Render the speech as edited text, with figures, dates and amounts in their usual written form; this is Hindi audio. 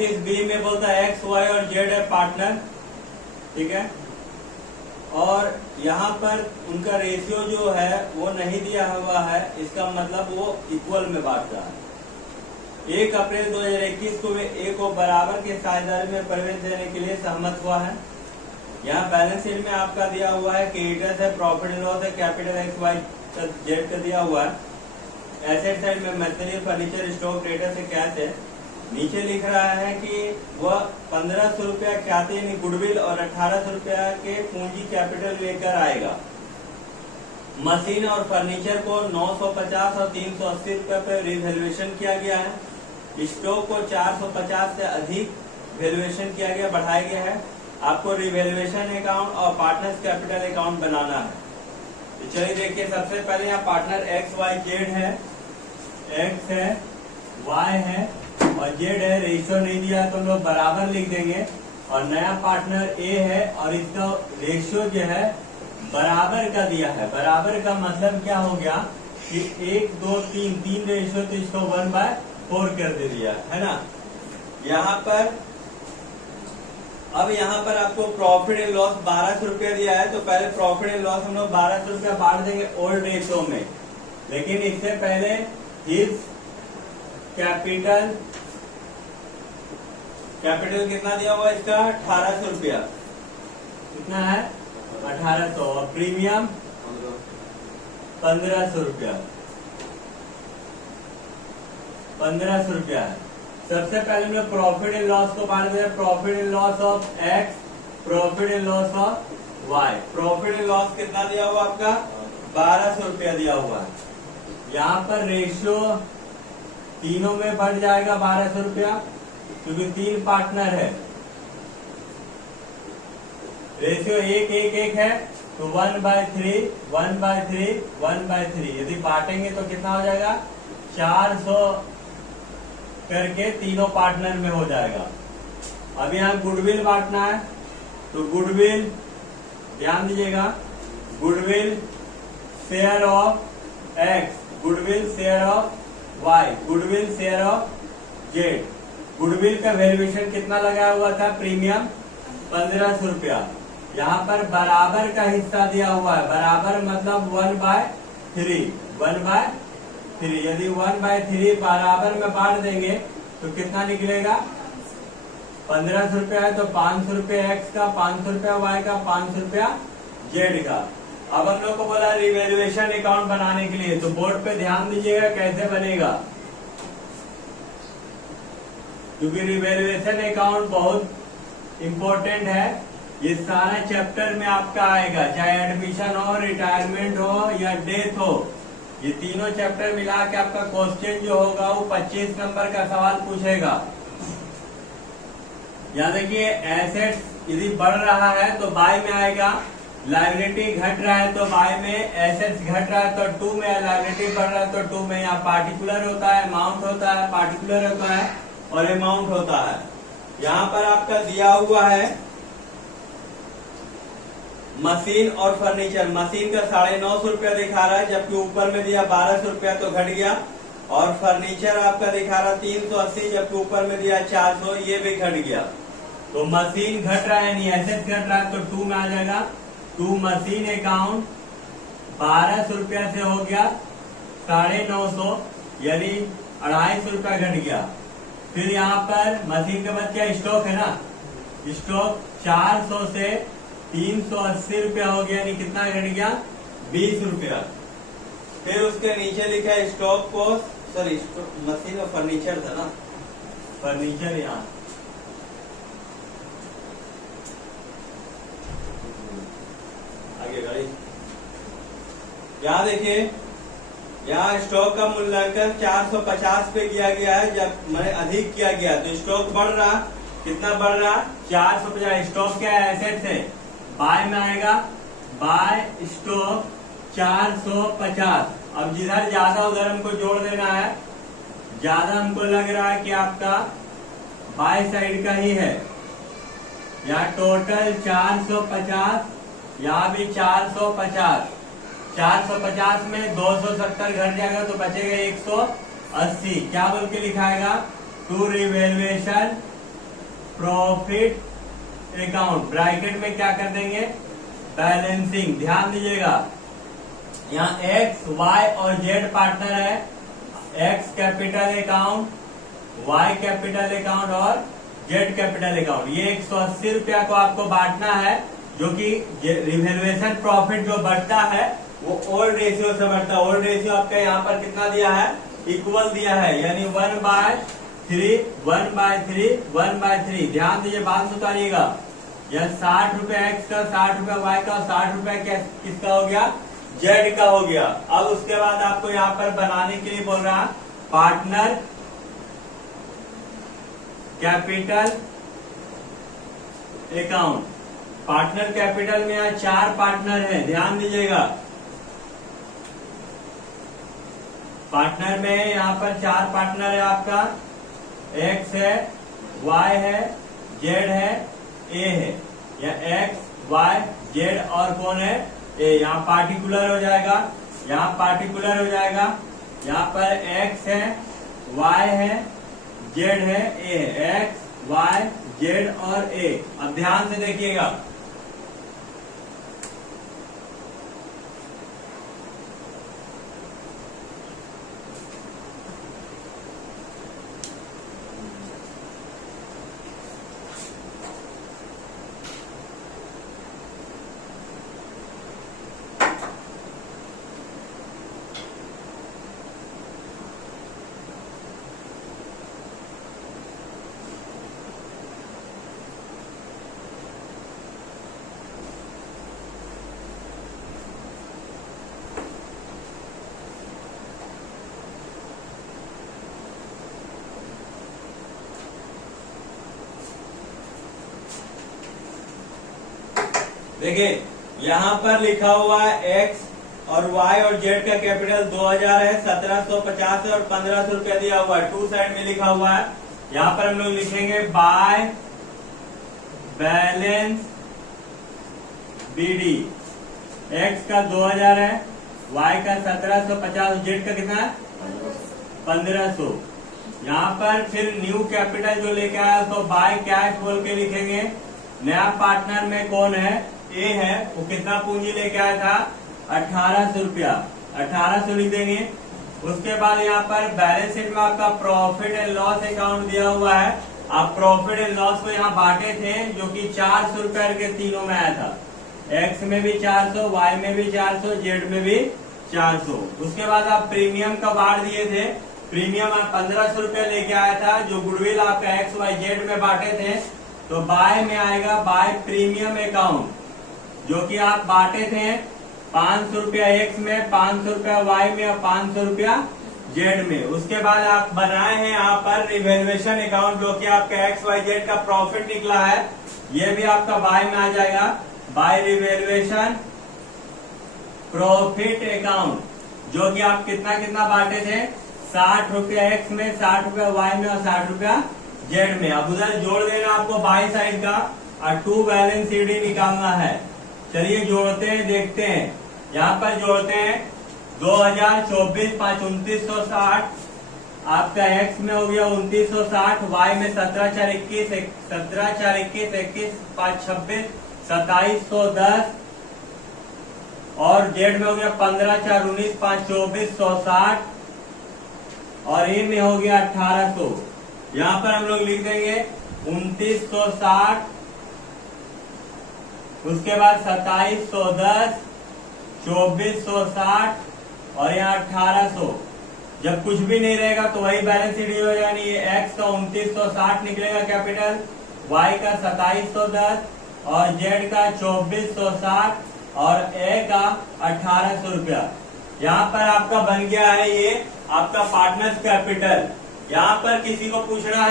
अब इस बी में बोलता है एक्स वाई और जेड है पार्टनर, ठीक है, और यहाँ पर उनका रेशियो जो है वो नहीं दिया हुआ है, इसका मतलब वो इक्वल में बांट रहा है। 1 अप्रैल 2021 को वे ए को बराबर के साझेदारी में प्रवेश देने के लिए सहमत हुआ है। यहाँ बैलेंस शीट में आपका दिया हुआ है क्रेडिटर्स है, प्रॉफिट एंड लॉस है, कैपिटल एक्स वाई जेड का दिया हुआ है। एसेट साइड में मटेरियल फर्नीचर स्टॉक क्रेडिटर्स है, कैश है। नीचे लिख रहा है कि वह 1500 रुपया ख्याति यानी गुडविल और 1800 रुपया के पूंजी कैपिटल लेकर आएगा। मशीन और फर्नीचर को 950 और 380 रुपये पर रिवैल्यूएशन किया गया है। स्टॉक को 450 से अधिक वैल्यूएशन किया गया, बढ़ाया गया है। आपको रिवैल्यूएशन अकाउंट और पार्टनर्स कैपिटल अकाउंट बनाना है। तो चलिए देखिए, सबसे पहले यहाँ पार्टनर एक्स वाई जेड है, एक्स है, वाई है और जेड है। रेशियो नहीं दिया तो हम लोग बराबर लिख देंगे। और नया पार्टनर ए है और इसका रेशियो जो है बराबर का दिया है। बराबर का मतलब क्या हो गया कि 1 2 3 रेशियो, तो इसको 1/4 कर दे दिया है ना। यहाँ पर अब यहाँ पर आपको प्रॉफिट एंड लॉस 1200 रुपया दिया है, तो पहले प्रॉफिट एंड लॉस हम लोग 1200 रुपया बांट देंगे ओल्ड रेशियो में। लेकिन इससे पहले हिज कैपिटल कितना दिया हुआ इसका 1800 रुपया, कितना है 1800, और प्रीमियम 1500 रुपया, 1500 रुपया है। सबसे पहले हम लोग प्रॉफिट एंड लॉस को बांट दें। Profit and loss of X, profit and loss of Y. Profit and loss कितना दिया हुआ आपका 1200 रुपया दिया हुआ है। यहाँ पर रेशियो तीनों में बढ़ जाएगा 1200 रुपया, क्योंकि 3 पार्टनर है। रेशियो 1:1 है, तो 1/3 1/3 1/3। यदि बांटेंगे तो कितना हो जाएगा 400 करके तीनों पार्टनर में हो जाएगा। अब यहाँ गुडविल बांटना है, तो गुडविल ध्यान दीजिएगा, goodwill share of X, goodwill share of Y, goodwill share of Z. Goodwill का वैल्यूएशन कितना लगाया हुआ था प्रीमियम 1500 रुपया। यहाँ पर बराबर का हिस्सा दिया हुआ है, बराबर मतलब 1/3 1/3। यदि 1/3 बराबर में बांट देंगे तो कितना निकलेगा 1500 रुपया है, तो 500 रुपया एक्स का, 500 रुपया वाई का, 500 रुपया जेड का। अब हम लोग को बोला रिवैल्यूएशन अकाउंट बनाने के लिए, तो बोर्ड पे ध्यान दीजिएगा कैसे बनेगा, क्योंकि रिवैल्यूएशन अकाउंट बहुत इम्पोर्टेंट है। ये सारा चैप्टर में आपका आएगा, चाहे एडमिशन हो, रिटायरमेंट हो या डेथ हो, ये तीनों चैप्टर मिला के आपका क्वेश्चन जो होगा वो 25 नंबर का सवाल पूछेगा। यहाँ देखिए, एसेट्स यदि बढ़ रहा है तो बाय में आएगा, लायबिलिटी घट रहा है तो बाय में, एसेट्स घट रहा है तो 2 में, लायबिलिटी बढ़ रहा है तो 2 में। यहाँ पार्टिकुलर होता है, अमाउंट होता है, पार्टिकुलर होता है और अमाउंट होता है। यहाँ पर आपका दिया हुआ है मशीन और फर्नीचर। मशीन का 950 रुपया दिखा रहा है, जबकि ऊपर में दिया 1200 रुपया, तो घट गया। और फर्नीचर आपका दिखा रहा 380, जबकि ऊपर में दिया 400, ये भी घट गया। तो मशीन घट रहा है यानी एसेट घट रहा है, तो 2 में आ जाएगा। 2 मशीन अकाउंट 1200 रुपया से हो गया 950, यानी 250 रुपया घट गया। फिर यहाँ पर मशीन के बाद क्या स्टॉक है ना, स्टॉक 400 से 380 रुपया हो गया, यानी कितना घट गया 20 रुपया। फिर उसके नीचे लिखा है स्टॉक को, सॉरी मशीन और फर्नीचर था ना, फर्नीचर यहाँ आगे गाड़ी। यहाँ देखिए, यहाँ स्टॉक का मूल्यांकन 450 पे किया गया है, जब मैंने अधिक किया गया तो स्टॉक बढ़ रहा, कितना बढ़ रहा 450। स्टॉक क्या है, एसेट है, बाय में आएगा, बाय स्टॉक 450। अब जिधर ज्यादा उधर हमको जोड़ देना है। ज्यादा हमको लग रहा है कि आपका बाय साइड का ही है। यहाँ टोटल 450, यहाँ भी 450। 450 में 270 घट जाएगा तो बचेगा 180। क्या बोल के लिखाएगा, to revaluation profit account, bracket में क्या कर देंगे, बैलेंसिंग। ध्यान दीजिएगा, यहाँ एक्स वाई और जेड पार्टनर है, X capital account, Y capital account और जेड कैपिटल अकाउंट। ये 180 रुपया को आपको बांटना है, जो कि रिवैल्यूएशन प्रॉफिट जो बढ़ता है वो ओल्ड रेशियो से बढ़ता है। ओल्ड रेशियो आपका यहाँ पर कितना दिया है, इक्वल दिया है, यानी 1/3 1/3 1/3। ध्यान दीजिए, बात उतारिएगा, यह 60 रुपया एक्स का, 60 रुपया वाई का और 60 रुपया किसका हो गया, जेड का हो गया। अब उसके बाद आपको यहाँ पर बनाने के लिए बोल रहा partner capital account. Partner capital में यहाँ 4 पार्टनर है, ध्यान दीजिएगा। पार्टनर में यहाँ पर 4 पार्टनर है आपका, एक्स है, वाई है, जेड है, ए है। या एक्स वाई जेड और कौन है, ए। यहाँ पार्टिकुलर हो जाएगा, यहाँ पार्टिकुलर हो जाएगा, यहाँ पर एक्स है, वाई है, जेड है, ए है। एक्स वाई जेड और ए। अब ध्यान से देखिएगा, देखिए यहाँ पर लिखा हुआ है एक्स और वाई और जेड का कैपिटल 2000 है, 1750 है और 1500 रुपया दिया हुआ है। 2 साइड में लिखा हुआ है। यहाँ पर हम लोग लिखेंगे बाय बैलेंस बीडी। एक्स का 2000 है, वाई का 1750, जेड का कितना है 1500। यहाँ पर फिर न्यू कैपिटल जो लेके आया तो बाय कैश बोल के लिखेंगे। नया पार्टनर में कौन है, ए है, वो कितना पूंजी लेके आया था 1800 रुपया, 1800 लिख देंगे। उसके बाद यहाँ पर बैलेंस शीट में आपका प्रॉफिट एंड लॉस अकाउंट दिया हुआ है। आप प्रॉफिट एंड लॉस को यहाँ बांटे थे, जो कि 400 रुपया के तीनों में आया था। एक्स में भी 400, वाई में भी 400, जेड में भी 400। उसके बाद आप प्रीमियम का बांट दिए थे। प्रीमियम आप 1500 रुपया लेके आया था, जो गुडविल आपका एक्स वाई जेड में बांटे थे। तो बाय में आएगा बाय प्रीमियम अकाउंट, जो कि आप बांटे थे 500 रुपया एक्स में, 500 रुपया वाई में और 500 रुपया जेड में। उसके बाद आप बनाए हैं यहाँ पर रिवैल्यूएशन अकाउंट, जो कि आपका एक्स वाई जेड का प्रॉफिट निकला है, ये भी आपका बाय में आ जाएगा। बाय रिवैल्यूएशन प्रॉफिट अकाउंट, जो कि आप कितना कितना बांटे थे, 60 रुपया एक्स में, 60 रुपया वाई में और 60 रुपया जेड में। अब उधर जोड़ देना आपको बाई साइड का और 2 बैलेंस सीडी निकालना है। चलिए जोड़ते हैं, देखते हैं। यहाँ पर जोड़ते हैं 2024 5 2960, आपका एक्स में हो गया 2960, वाई में 17 4 21, 17 4 21, 21 5 26, 2710 और जेड में हो गया 15 4 19, 5 24 160 और ए में हो गया 1800। यहाँ पर हम लोग लिख देंगे 2960, उसके बाद 2710, 2460 और यहाँ 1800। जब कुछ भी नहीं रहेगा तो वही बैलेंस शीट हो जाएगा। यानी एक्स का 2960 निकलेगा कैपिटल, वाई का 2710 और जेड का 2460 और ए का 1800 रुपया। यहाँ पर आपका बन गया है ये आपका पार्टनर्स कैपिटल। यहाँ पर किसी को पूछना है